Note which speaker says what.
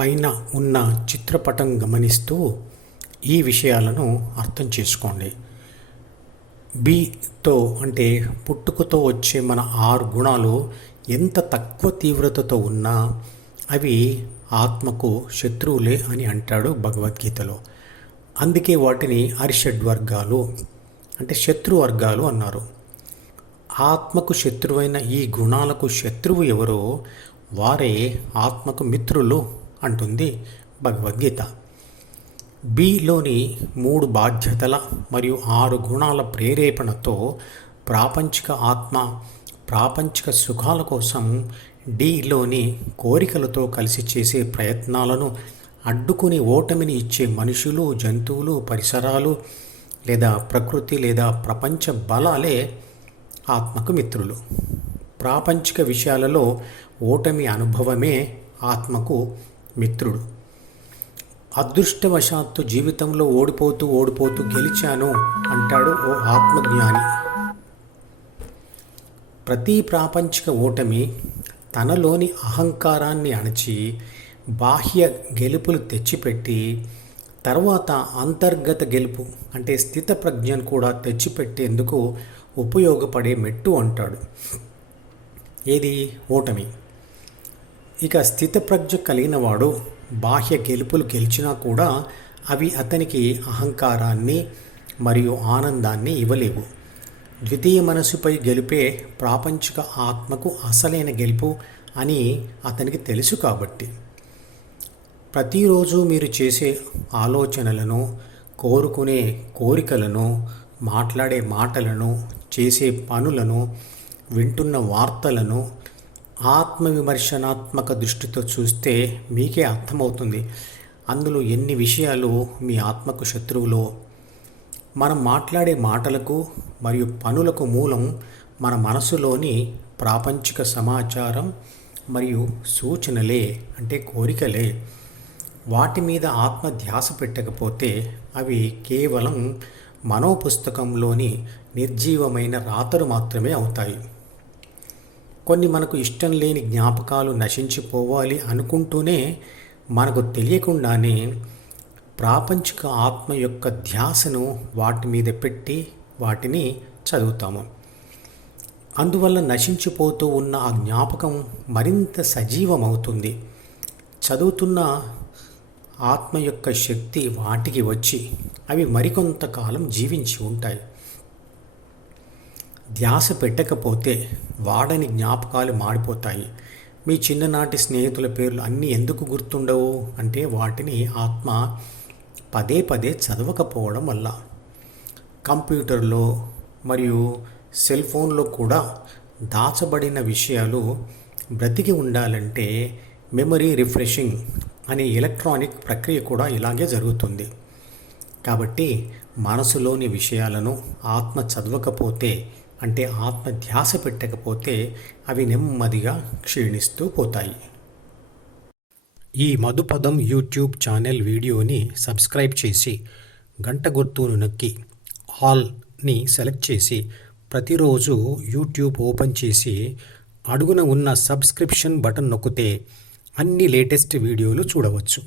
Speaker 1: పైన ఉన్న చిత్రపటం గమనిస్తూ ఈ విషయాలను అర్థం చేసుకోండి. బితో అంటే పుట్టుకతో వచ్చే మన ఆరు గుణాలు ఎంత తక్కువ తీవ్రతతో ఉన్నా అవి ఆత్మకు శత్రువులే అని అంటాడు భగవద్గీతలో. అందుకే వాటిని అరిషడ్ వర్గాలు అంటే శత్రు వర్గాలు అన్నారు. ఆత్మకు శత్రువైన ఈ గుణాలకు శత్రువు ఎవరో వారే ఆత్మకు మిత్రులు అంటుంది భగవద్గీత. బిలోని మూడు బాధ్యతల మరియు ఆరు గుణాల ప్రేరేపణతో ప్రాపంచిక ఆత్మ ప్రాపంచిక సుఖాల కోసం డిలోని కోరికలతో కలిసి చేసే ప్రయత్నాలను అడ్డుకుని ఓటమిని ఇచ్చే మనుషులు జంతువులు పరిసరాలు లేదా ప్రకృతి లేదా ప్రపంచ బలాలే ఆత్మకు మిత్రులు. ప్రాపంచిక విషయాలలో ఓటమి అనుభవమే ఆత్మకు మిత్రుడు. అదృష్టవశాత్తు జీవితంలో ఓడిపోతూ ఓడిపోతూ గెలిచాను అంటాడు ఓ ఆత్మజ్ఞాని. ప్రతి ప్రాపంచిక ఓటమి తనలోని అహంకారాన్ని అణచి బాహ్య గెలుపులు తెచ్చిపెట్టి తర్వాత అంతర్గత గెలుపు అంటే స్థిత ప్రజ్ఞను కూడా తెచ్చిపెట్టేందుకు ఉపయోగపడే మెట్టు అంటాడు. ఏది? ఓటమి. ఇక స్థితప్రజ్ఞ కలిగినవాడు బాహ్య గెలుపులు గెలిచినా కూడా అవి అతనికి అహంకారాన్ని మరియు ఆనందాన్ని ఇవ్వలేవు. ద్వితీయ మనసుపై గెలిపే ప్రాపంచిక ఆత్మకు అసలైన గెలుపు అని అతనికి తెలుసు కాబట్టి. ప్రతిరోజు మీరు చేసే ఆలోచనలను కోరుకునే కోరికలను మాట్లాడే మాటలను చేసే పనులను వింటున్న వార్తలను ఆత్మవిమర్శనాత్మక దృష్టితో చూస్తే మీకే అర్థమవుతుంది. అందులో ఎన్ని విషయాలు మీ ఆత్మకు శత్రువులో? మనం మాట్లాడే మాటలకు మరియు పనులకు మూలం మన మనసులోని ప్రాపంచిక సమాచారం మరియు సూచనలే అంటే కోరికలే. వాటి మీద ఆత్మ ధ్యాస పెట్టకపోతే అవి కేవలం మనోపుస్తకంలోని నిర్జీవమైన రాతలు మాత్రమే అవుతాయి. కొన్ని మనకు ఇష్టం లేని జ్ఞాపకాలు నశించిపోవాలి అనుకుంటూనే మనకు తెలియకుండానే ప్రాపంచిక ఆత్మ యొక్క ధ్యాసను వాటి మీద పెట్టి వాటిని చదువుతాము. అందువల్ల నశించిపోతూ ఉన్న ఆ జ్ఞాపకం మరింత సజీవమవుతుంది. చదువుతున్న ఆత్మ యొక్క శక్తి వాటికి వచ్చి అవి మరికొంతకాలం జీవించి ఉంటాయి. ధ్యాస పెట్టకపోతే వాడని జ్ఞాపకాలు మాడిపోతాయి. మీ చిన్ననాటి స్నేహితుల పేర్లు అన్నీ ఎందుకు గుర్తుండవు? అంటే వాటిని ఆత్మ పదే పదే చదవకపోవడం వల్ల. కంప్యూటర్లో మరియు సెల్ ఫోన్లో కూడా దాచబడిన విషయాలు బ్రతికి ఉండాలంటే మెమరీ రిఫ్రెషింగ్ అనే ఎలక్ట్రానిక్ ప్రక్రియ కూడా ఇలాగే జరుగుతుంది. కాబట్టి మనసులోని విషయాలను ఆత్మ చదవకపోతే అంటే ఆత్మ ధ్యాస పెట్టకపోతే అవి నెమ్మదిగా క్షీణిస్తూ పోతాయి. ఈ మధుపదం యూట్యూబ్ ఛానల్ వీడియోని సబ్స్క్రైబ్ చేసి గంట గుర్తును నొక్కి ఆల్ని సెలెక్ట్ చేసి ప్రతిరోజు యూట్యూబ్ ఓపెన్ చేసి అడుగున ఉన్న సబ్స్క్రిప్షన్ బటన్ నొక్కితే అన్ని లేటెస్ట్ వీడియోలు చూడవచ్చు.